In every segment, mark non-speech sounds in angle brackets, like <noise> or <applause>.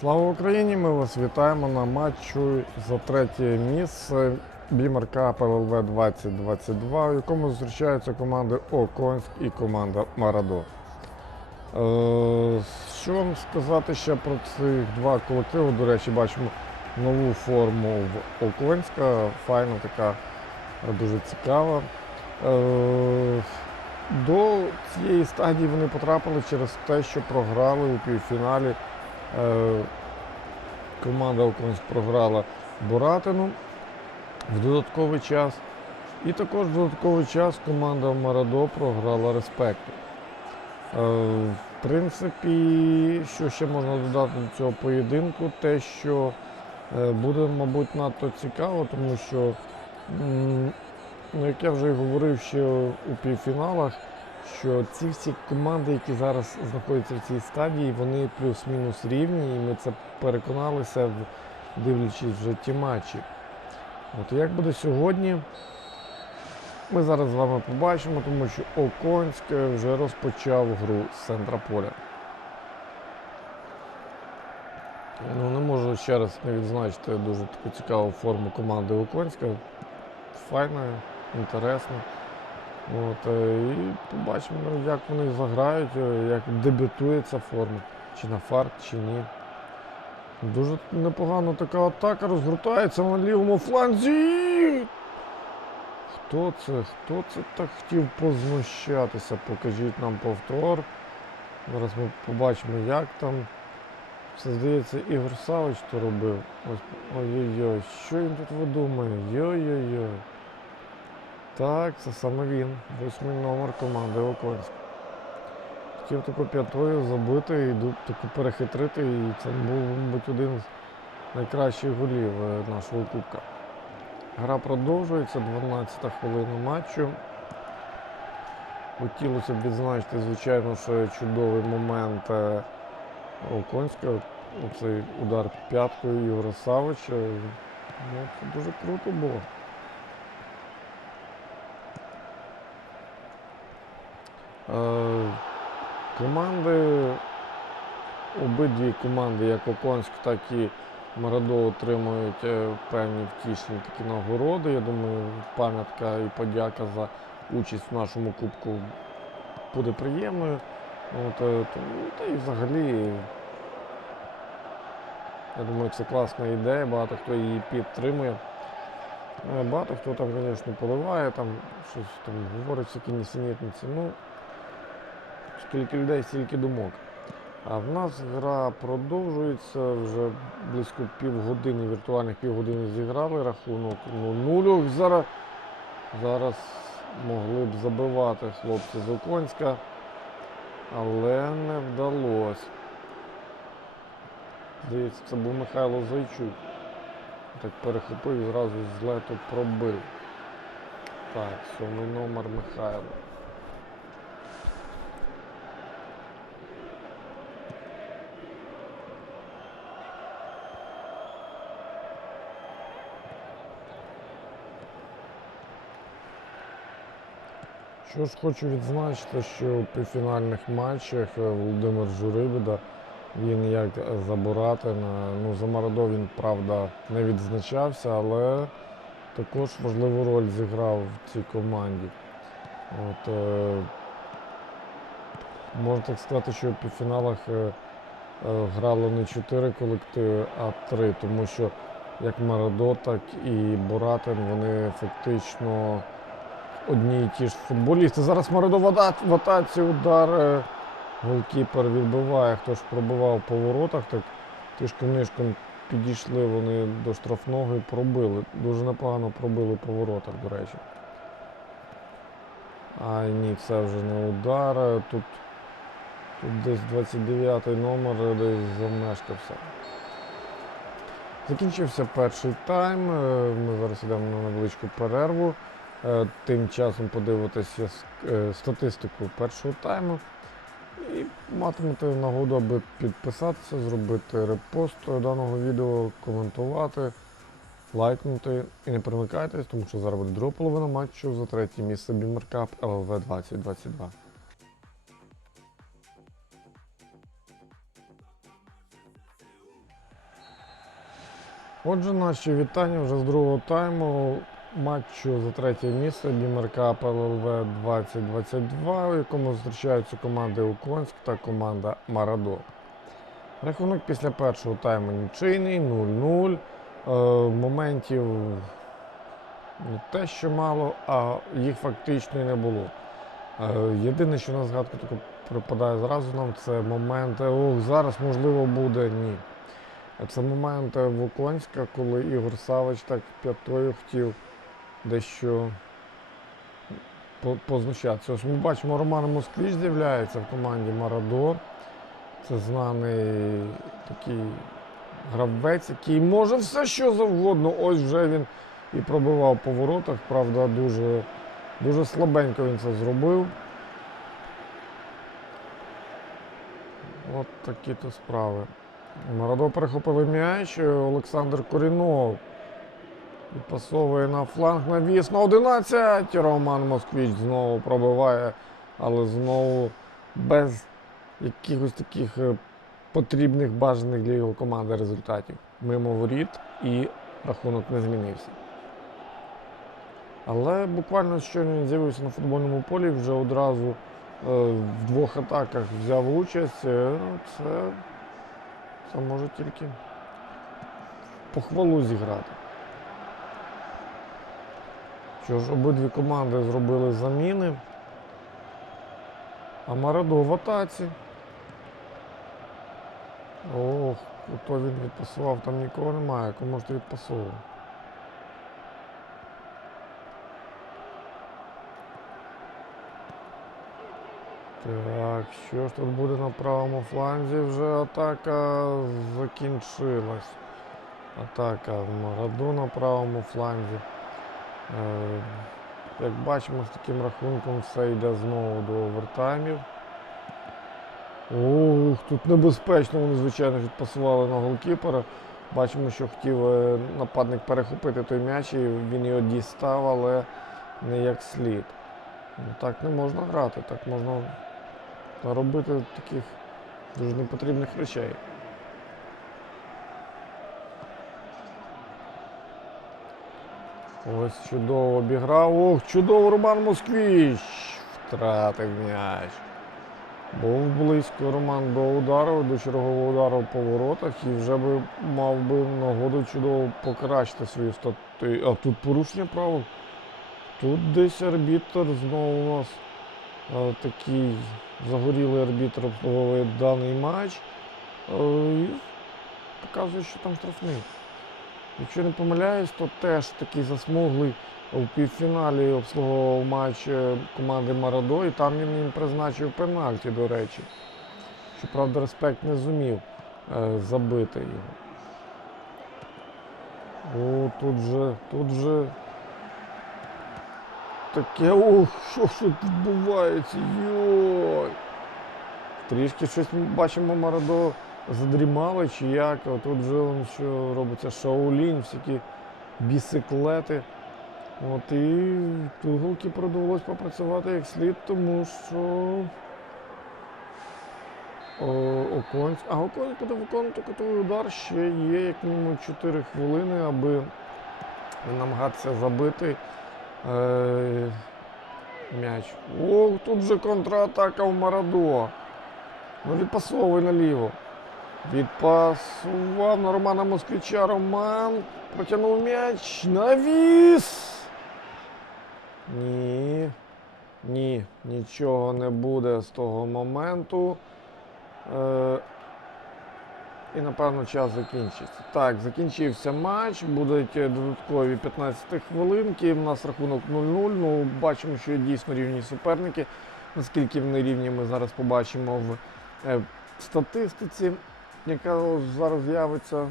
Слава Україні! Ми вас вітаємо на матчу за третє місце Бімер Кап ЛЛВ 2022, у якому зустрічаються команди Оконськ і команда Марадо. Е, що вам сказати ще про цих два колективи? До речі, бачимо нову форму в Оконська, файна така, дуже цікава. Е, до цієї стадії вони потрапили через те, що програли у півфіналі. Е, Команда Оконськ програла Боратину в додатковий час. І також в додатковий час команда Марадо програла Респекту. Е, В принципі, що ще можна додати до цього поєдинку, те, що е, буде, мабуть, надто цікаво, тому що, ну, як я вже говорив ще у півфіналах, що ці всі команди, які зараз знаходяться в цій стадії, вони плюс-мінус рівні, і ми це переконалися, дивлячись вже ті матчі. От як буде сьогодні, ми зараз з вами побачимо, тому що Оконськ вже розпочав гру з центра поля. Ну, не можу ще раз не відзначити дуже таку цікаву форму команди Оконська. Файна, інтересна. От, е, і побачимо, як вони заграють, е, як дебютує ця форма, чи на фарт, чи ні. Дуже непогано така атака розгортається на лівому фланзі. Хто це? Хто це так хотів познущатися? Покажіть нам повтор. Зараз ми побачимо, як там. Це здається, Ігор Савич то робив. Ось, ой-ой-ой, що він тут видумує? Йой-йой-йой. Так, це саме він. Восьмий номер команди Оконськ. Хотів таку п'ятою забити і таку перехитрити, і це був, мабуть, один з найкращих голів е, нашого кубка. Гра продовжується, 12-та хвилина матчу. Хотілося б відзначити, звичайно, що чудовий момент е, Оконська. Оцей удар п'яткою Ігора Савича. Ну, це дуже круто було. Команди, обидві команди, як Оконськ, так і Марадо отримують е, певні втішні такі нагороди. Я думаю, пам'ятка і подяка за участь в нашому кубку буде приємною. От, е, та і взагалі, я думаю, це класна ідея, багато хто її підтримує. Е, Багато хто там, звісно, поливає, там щось там говорить всякі нісенітниці. Ну, скільки людей, стільки думок. А в нас гра продовжується вже близько півгодини, віртуальних півгодини зіграли рахунок. Ну, нулю зараз, зараз могли б забивати хлопці з Оконська, але не вдалося. Здається, це був Михайло Зайчук. Так перехопив і зразу з лету пробив. Так, сьомий номер Михайло. Що ж хочу відзначити, що у півфінальних матчах е, Володимир Журибіда, він як за Буратина, ну за Марадо він, правда, не відзначався, але також важливу роль зіграв в цій команді. От, е, можна так сказати, що у півфіналах е, е, грало не чотири колективи, а три, тому що як Марадо, так і Буратин, вони фактично одні і ті ж футболісти. Зараз Марадо в атаці удар. е, Голкіпер відбиває, хто ж пробивав по воротах, так тишком нишком підійшли вони до штрафного і пробили. Дуже непогано пробили по воротах, до речі. А ні, це вже не удар. е, Тут, тут десь 29-й номер е, десь замешкався. Закінчився перший тайм. Ми зараз йдемо на невеличку перерву. Е, Тим часом подивитися е, статистику першого тайму. І матимете нагоду, аби підписатися, зробити репост даного відео, коментувати, лайкнути. І не перемикайтесь, тому що зараз буде друга половина матчу за третє місце Бімеркап ЛВ 2022. Отже, наші вітання вже з другого тайму матчу за третє місце Бімерка ПЛВ 2022, у якому зустрічаються команди Уклонськ та команда Марадо. Рахунок після першого тайму нічийний, 0-0. Е, моментів не те, що мало, а їх фактично і не було. Е, єдине, що на згадку таке припадає зразу нам, це момент, ох, зараз можливо буде ні. Це момент е, Вуконська, коли Ігор Савич так п'ятою хотів дещо по- познущатися. Ось ми бачимо, Роман Москвіч з'являється в команді Марадо. Це знаний такий гравець, який може все що завгодно. Ось вже він і пробивав по воротах. Правда, дуже, дуже слабенько він це зробив. От такі то справи. Марадо перехопили м'яч. Олександр Корінов відпасовує на фланг навіс на 11. Роман Москвіч знову пробиває, але знову без якихось таких е, потрібних бажаних для його команди результатів. Мимо воріт і рахунок не змінився. Але буквально щойно він з'явився на футбольному полі, вже одразу е, в двох атаках взяв участь. Е, Це, це може тільки похвалу зіграти. Що ж, обидві команди зробили заміни. А Марадо в атаці. Ох, то він відпасував, там нікого немає, кому ж ти відпасовував. Так, що ж тут буде на правому фланзі? Вже атака закінчилась. Атака Мараду на правому фланзі. Е, як бачимо, з таким рахунком все йде знову до овертаймів. Ух, тут небезпечно вони, звичайно, відпасували на голкіпера. Бачимо, що хотів е, нападник перехопити той м'яч, і він його дістав, але не як слід. Ну, так не можна грати, так можна робити таких дуже непотрібних речей. Ось чудово обіграв. Ох, чудово Роман Москвіч. Втратив м'яч. Був близько Роман до удару, до чергового удару по воротах і вже би мав би нагоду чудово покращити свою стату. А тут порушення правил. Тут десь арбітр знову у нас е, такий загорілий арбітр обслуговує даний матч. Е, і показує, що там штрафний. Якщо не помиляюсь, то теж такий засмуглий у півфіналі обслуговував матч команди Марадо, і там він їм призначив пенальті, до речі. Щоправда, респект не зумів е, забити його. О, тут же, тут же. Таке, ох, що ж тут відбувається? Йой! Трішки щось ми бачимо Марадо задрімало чи як. А тут вже що робиться шаулінь, всякі бісиклети. От і тут довелось попрацювати як слід, тому що о, Оконь... А Оконь буде виконувати кутовий удар. Ще є як мінімум 4 хвилини, аби намагатися забити е... м'яч. О, тут же контратака в Марадо. Ну відпасовуй наліво. Відпасував на Романа Москвича. Роман протягнув м'яч. Навіс. Ні. Ні, нічого не буде з того моменту. Е, і напевно час закінчиться. Так, закінчився матч. Будуть е, додаткові 15 хвилинки. У нас рахунок 0-0. Ну, бачимо, що дійсно рівні суперники. Наскільки вони рівні, ми зараз побачимо в е, статистиці, яка зараз з'явиться.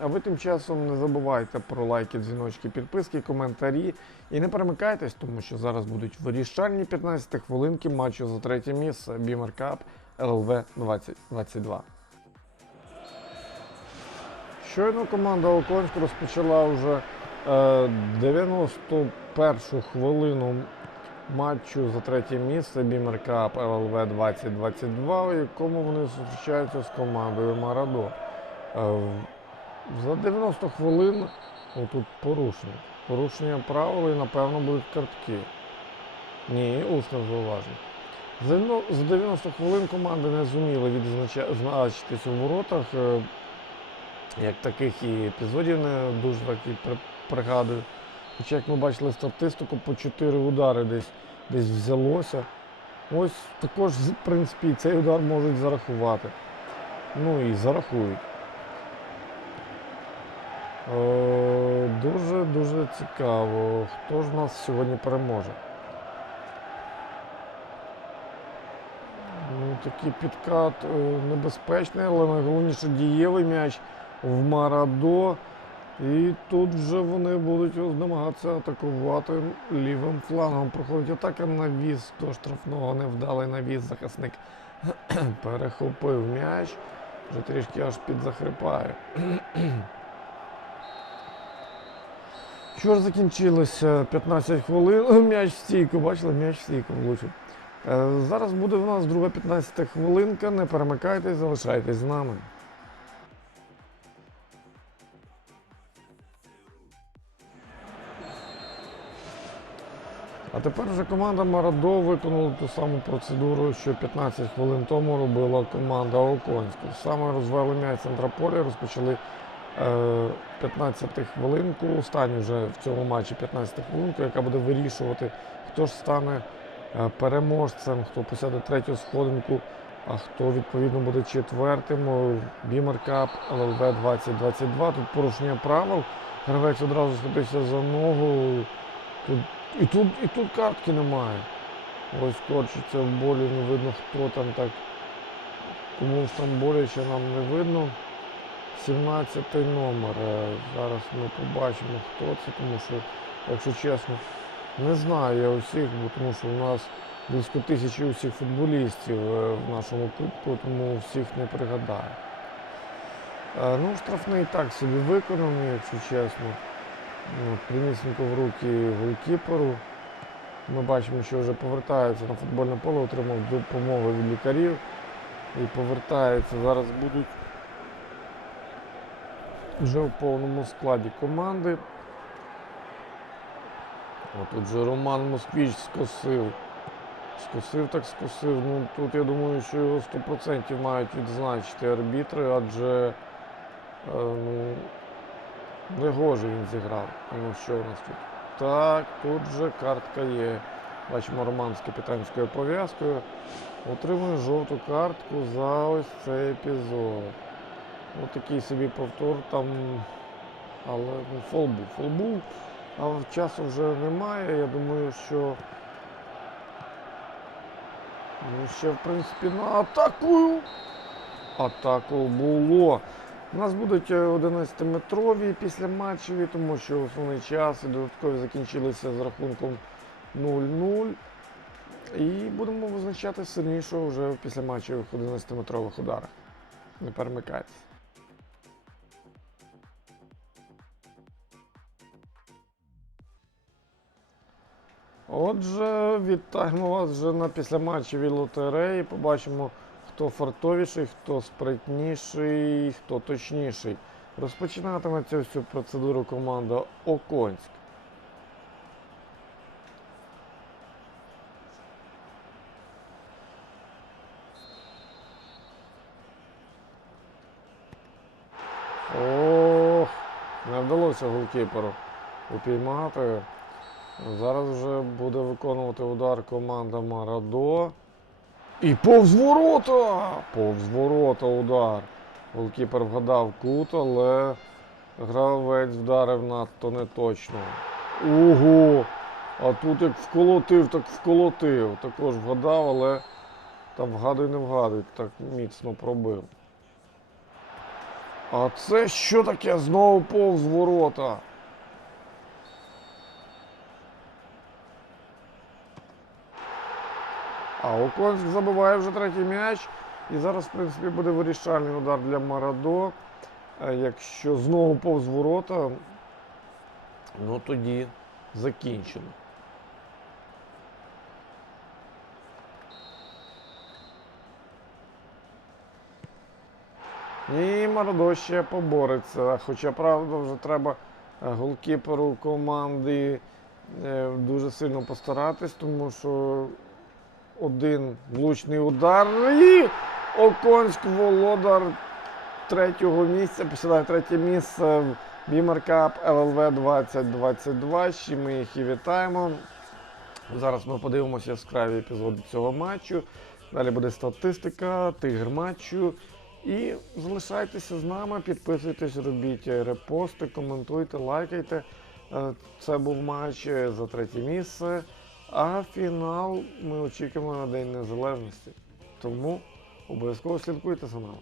А ви тим часом не забувайте про лайки, дзвіночки, підписки, коментарі. І не перемикайтесь, тому що зараз будуть вирішальні 15 хвилинки матчу за третє місце Бімер Кап ЛЛВ 2022. Щойно команда Оконськ розпочала вже е, 91 хвилину матчу за третє місце Бімер Кап ЛЛВ 2022, у якому вони зустрічаються з командою Марадо. Е, За 90 хвилин отут порушення. Порушення правил і, напевно, будуть картки. Ні, усне зауваження. За ну- 90 хвилин команди не зуміли відзначитись у воротах. Е, Як таких і епізодів не дуже так і пригадую. Хоча, як ми бачили статистику, по 4 удари десь, десь взялося. Ось також, в принципі, цей удар можуть зарахувати. Ну і зарахують. Е, Дуже дуже цікаво, хто ж нас сьогодні переможе. Ну, такий підкат е, небезпечний, але найголовніше дієвий м'яч в Марадо. І тут вже вони будуть намагатися атакувати лівим флангом. Проходить атака навіс до штрафного, невдалий навіс. Захисник <clears throat> перехопив м'яч, вже трішки аж підзахрипає. <clears throat> Що ж закінчилося? 15 хвилин. <clears throat> М'яч в стійку, бачили, м'яч в стійку влучив. Е, Зараз буде в нас друга 15 хвилинка. Не перемикайтесь, залишайтесь з нами. Тепер вже команда Марадо виконала ту саму процедуру, що 15 хвилин тому робила команда Оконська. Саме розвели м'яч центра поля, розпочали е, 15 хвилинку, останню вже в цьому матчі 15 хвилинку, яка буде вирішувати, хто ж стане е, переможцем, хто посяде третю сходинку, а хто відповідно буде четвертим. О, Бімер Кап ЛЛВ 2022. Тут порушення правил. Гравець одразу схопився за ногу. І, тут, і тут картки немає. Ось корчиться в болі, не видно хто там так. Комусь там боляче нам не видно. 17 номер. Е, Зараз ми побачимо, хто це, тому що, якщо чесно, не знаю я усіх, бо тому що у нас близько тисячі усіх футболістів е, в нашому кубку, тому всіх не пригадаю. Е, Ну, штрафний так собі виконаний, якщо чесно. Ну, в руки голкіперу. Ми бачимо, що вже повертається на футбольне поле, отримав допомогу від лікарів і повертається. Зараз будуть вже в повному складі команди. Отут же Роман Москвіч скосив. Скосив так скосив. Ну тут я думаю, що його 100% мають відзначити арбітри, адже е, ну, негоже він зіграв. Ну що у нас тут? Так, тут же картка є. Бачимо Роман з капітанською пов'язкою. Отримує жовту картку за ось цей епізод. Ось такий собі повтор там. Але ну, фол був. Фол був, а часу вже немає. Я думаю, що ну, ще в принципі на атаку. Атаку було. У нас будуть е, 11-метрові після матчеві, тому що основний час і додаткові закінчилися з рахунком 0-0. І будемо визначати сильнішого вже в післяматчевих 11-метрових ударах. Не перемикайтеся. Отже, вітаємо вас вже на післяматчевій лотереї. Побачимо, хто фартовіший, хто спритніший, хто точніший. Розпочинатиме цю всю процедуру команда Оконськ. Ох, не вдалося голкіперу упіймати. Зараз вже буде виконувати удар команда Марадо. І повз ворота! Повз ворота удар. Голкіпер вгадав кут, але гравець вдарив надто неточно. Ого! А тут як вколотив, так вколотив. Також вгадав, але там вгадуй не вгадуй, так міцно пробив. А це що таке? Знову повз ворота. А Оконськ забиває вже третій м'яч. І зараз, в принципі, буде вирішальний удар для Марадо. Е, Якщо знову повз ворота, ну тоді закінчено. І Марадо ще побореться. Хоча, правда, вже треба е, голкіперу команди е, дуже сильно постаратись, тому що один влучний удар і Оконськ володар третього місця, посідає третє місце в Бімер Кап ЛЛВ 2022. З чим ми їх і вітаємо. Зараз ми подивимося яскраві епізоди цього матчу. Далі буде статистика, тигр матчу. І залишайтеся з нами, підписуйтесь, робіть репости, коментуйте, лайкайте. Е, Це був матч за третє місце. А фінал ми очікуємо на День Незалежності. Тому обов'язково слідкуйте за нами.